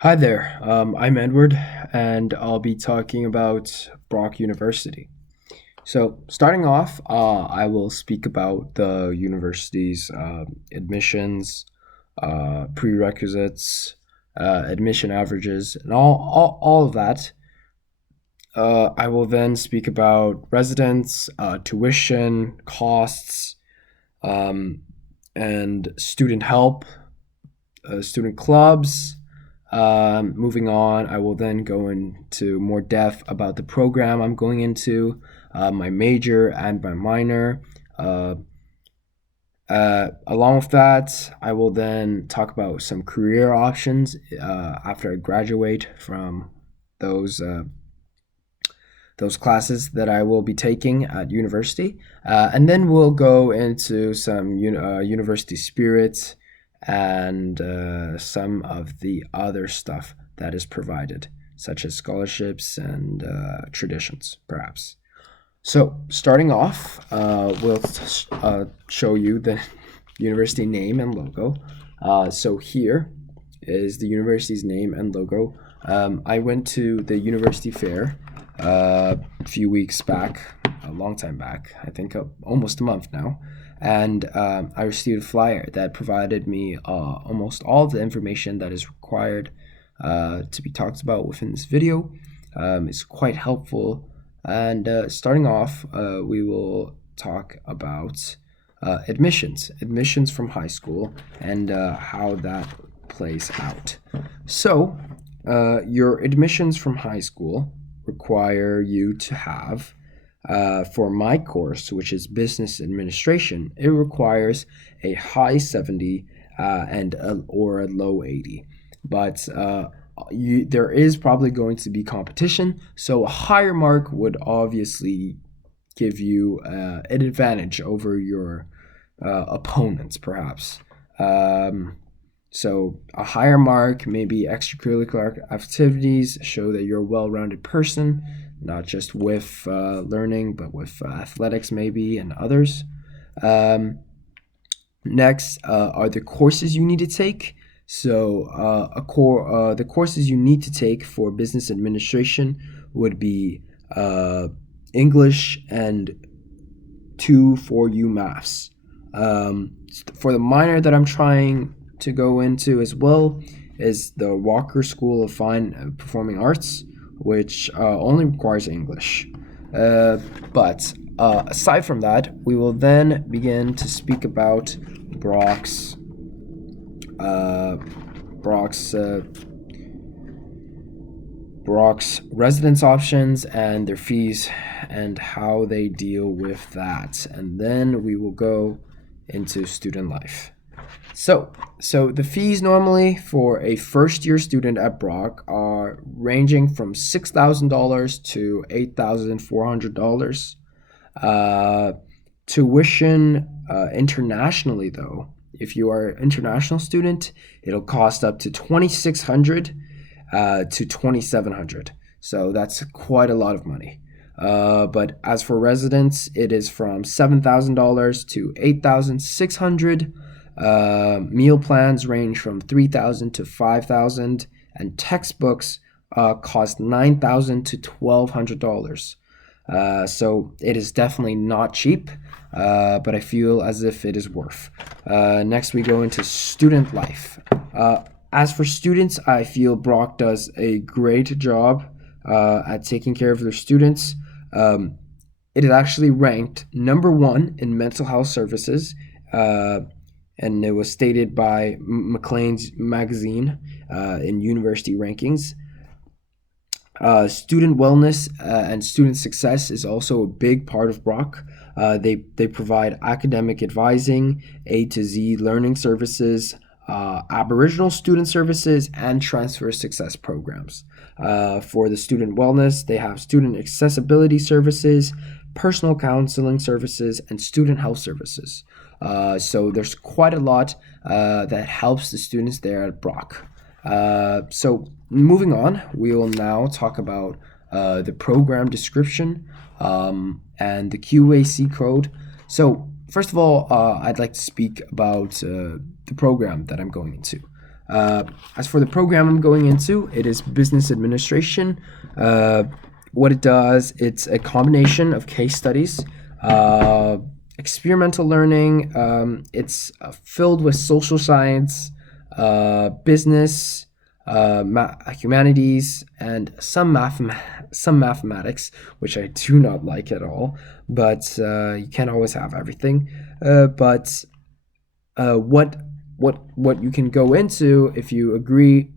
Hi there, I'm Edward, and I'll be talking about Brock University. So, starting off, I will speak about the university's admissions, prerequisites, admission averages, and all of that. I will then speak about residents, tuition, costs, um, and student help, student clubs. Moving on, I will then go into more depth about the program I'm going into, my major and my minor. Uh, Along with that, I will then talk about some career options after I graduate from those uh, those classes that I will be taking at university. And then we'll go into some university spirits and some of the other stuff that is provided, such as scholarships and traditions, perhaps. So, starting off, we'll show you the university name and logo. So, here is the university's name and logo. I went to the university fair a few weeks back, a long time back, I think almost a month now. And I received a flyer that provided me almost all the information that is required to be talked about within this video. It's quite helpful. And starting off, we will talk about admissions from high school, and how that plays out. So, your admissions from high school require you to have, for my course, which is business administration, it requires a high 70 or a low 80. But there is probably going to be competition, so a higher mark would obviously give you an advantage over your opponents, perhaps. So a higher mark, maybe extracurricular activities, show that you're a well-rounded person, not just with learning, but with athletics maybe and others. Um, Next are the courses you need to take. So the courses you need to take for business administration would be English and two for you maths. For the minor that I'm trying to go into as well is the Walker School of Fine Performing Arts, which only requires English. But aside from that, we will then begin to speak about Brock's uh, Brock's uh, Brock's residence options and their fees and how they deal with that. And then we will go into student life. So the fees normally for a first year student at Brock are ranging from $6,000 to $8,400. Uh, Tuition internationally, though, if you are an international student, it'll cost up to 2,600 to 2,700. So that's quite a lot of money. But as for residents, it is from $7,000 to 8,600. Meal plans range from 3,000 to 5,000, and textbooks cost 9,000 to $1,200. So it is definitely not cheap, but I feel as if it is worth. Next, we go into student life. As for students, I feel Brock does a great job at taking care of their students. Um, it is actually ranked number one in mental health services, uh, and it was stated by Maclean's magazine in university rankings. Student wellness and student success is also a big part of Brock. They provide academic advising, A to Z learning services, Aboriginal student services, and transfer success programs. For the student wellness, they have student accessibility services, personal counseling services, and student health services. So there's quite a lot that helps the students there at Brock. So moving on, we will now talk about the program description and the QAC code. So first of all, I'd like to speak about the program that I'm going into. As for the program I'm going into, it is business administration. What it does, it's a combination of case studies, experimental learning. It's filled with social science, business, humanities, and some mathematics, which I do not like at all. But you can't always have everything. But what you can go into if you agree,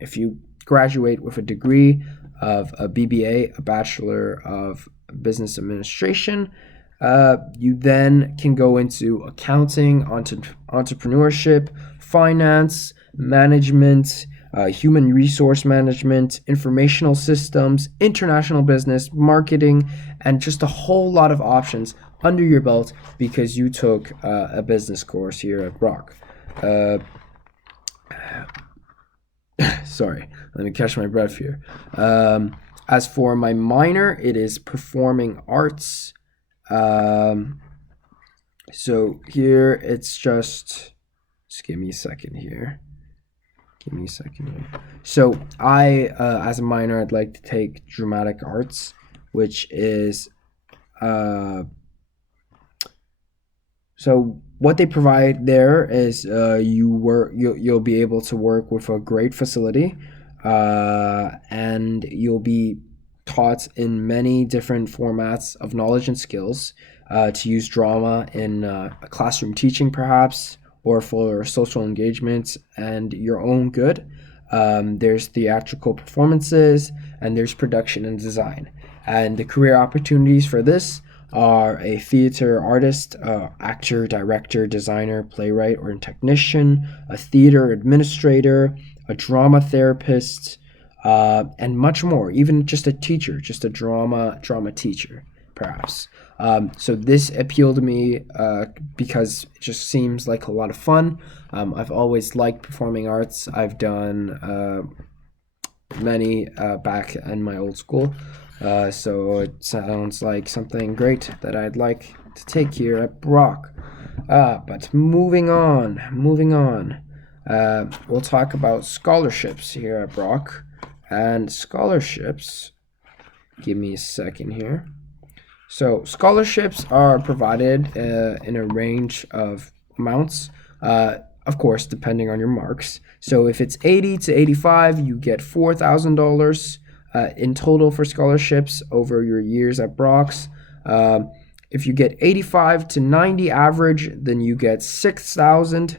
if you graduate with a degree of a BBA, a Bachelor of Business Administration. You then can go into accounting, entrepreneurship, finance, management, human resource management, informational systems, international business, marketing, and just a whole lot of options under your belt because you took a business course here at Brock. Sorry, let me catch my breath here. As for my minor, it is performing arts. So here it's just give me a second here. So I, as a minor, I'd like to take dramatic arts, which is, so what they provide there is you'll be able to work with a great facility, and you'll be taught in many different formats of knowledge and skills, to use drama in classroom teaching perhaps, or for social engagement and your own good. There's theatrical performances, and there's production and design. And the career opportunities for this are a theater artist, actor, director, designer, playwright, or technician, a theater administrator, a drama therapist, and much more. Even just a teacher, just a drama teacher, perhaps. So this appealed to me because it just seems like a lot of fun. I've always liked performing arts. I've done many back in my old school. So it sounds like something great that I'd like to take here at Brock. But moving on. We'll talk about scholarships here at Brock. And scholarships, give me a second here. So scholarships are provided in a range of amounts, of course, depending on your marks. So if it's 80 to 85, you get $4,000 in total for scholarships over your years at Brock's. If you get 85 to 90 average, then you get 6,000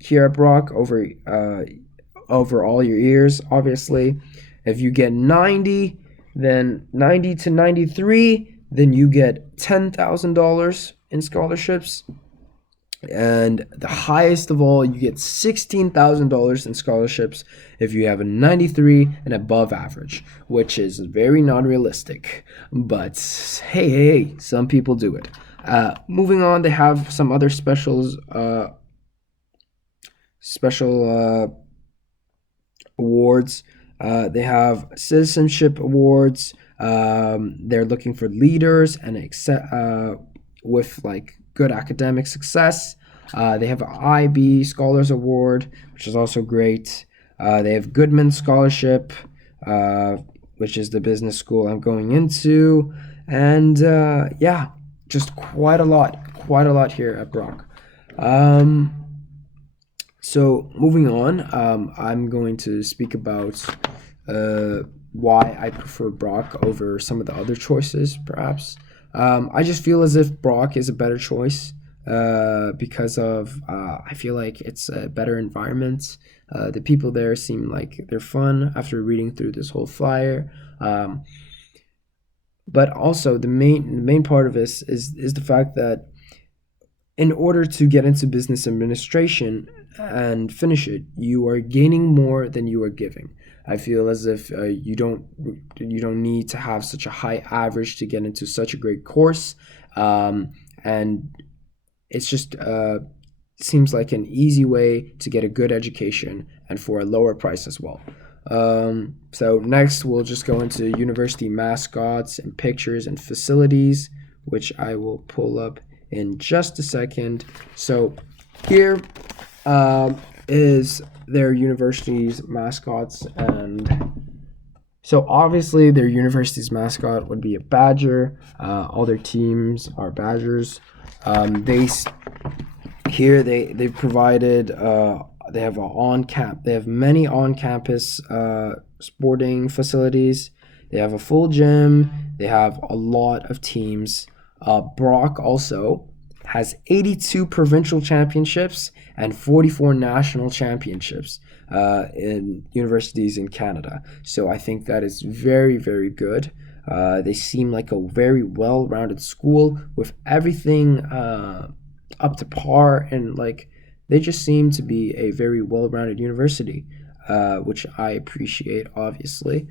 here at Brock over all your years, obviously. If you get 90, then 90 to 93, then you get $10,000 in scholarships. And the highest of all, you get $16,000 in scholarships if you have a 93 and above average, which is very non-realistic. But hey, some people do it. Moving on, they have some other special awards. They have citizenship awards. They're looking for leaders and with like good academic success. They have an IB Scholars Award, which is also great. They have Goodman Scholarship, which is the business school I'm going into. And yeah, just quite a lot here at Brock. So moving on, I'm going to speak about why I prefer Brock over some of the other choices, perhaps. I just feel as if Brock is a better choice because of I feel like it's a better environment. The people there seem like they're fun after reading through this whole flyer. But also the main part of this is the fact that in order to get into business administration and finish it, you are gaining more than you are giving. I feel as if you don't need to have such a high average to get into such a great course, and it's just seems like an easy way to get a good education and for a lower price as well. So next we'll just go into university mascots and pictures and facilities, which I will pull up in just a second. So here is their university's mascots. And so obviously their university's mascot would be a badger. All their teams are badgers. They've provided they have many on-campus sporting facilities. They have a full gym. They have a lot of teams. Brock also has 82 provincial championships and 44 national championships in universities in Canada. So I think that is very, very good. They seem like a very well-rounded school with everything up to par, and like they just seem to be a very well-rounded university, which I appreciate, obviously.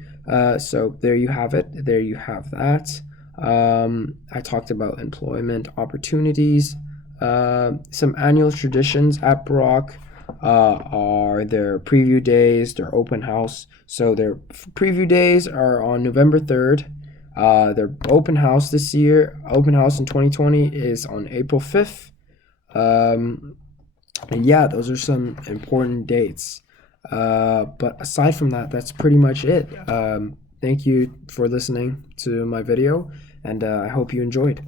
So there you have it. There you have that. I talked about employment opportunities. Some annual traditions at Brock are their preview days, their open house. So their preview days are on November 3rd. Their open house in 2020, is on April 5th. And yeah, those are some important dates. But aside from that, that's pretty much it. Thank you for listening to my video, and I hope you enjoyed.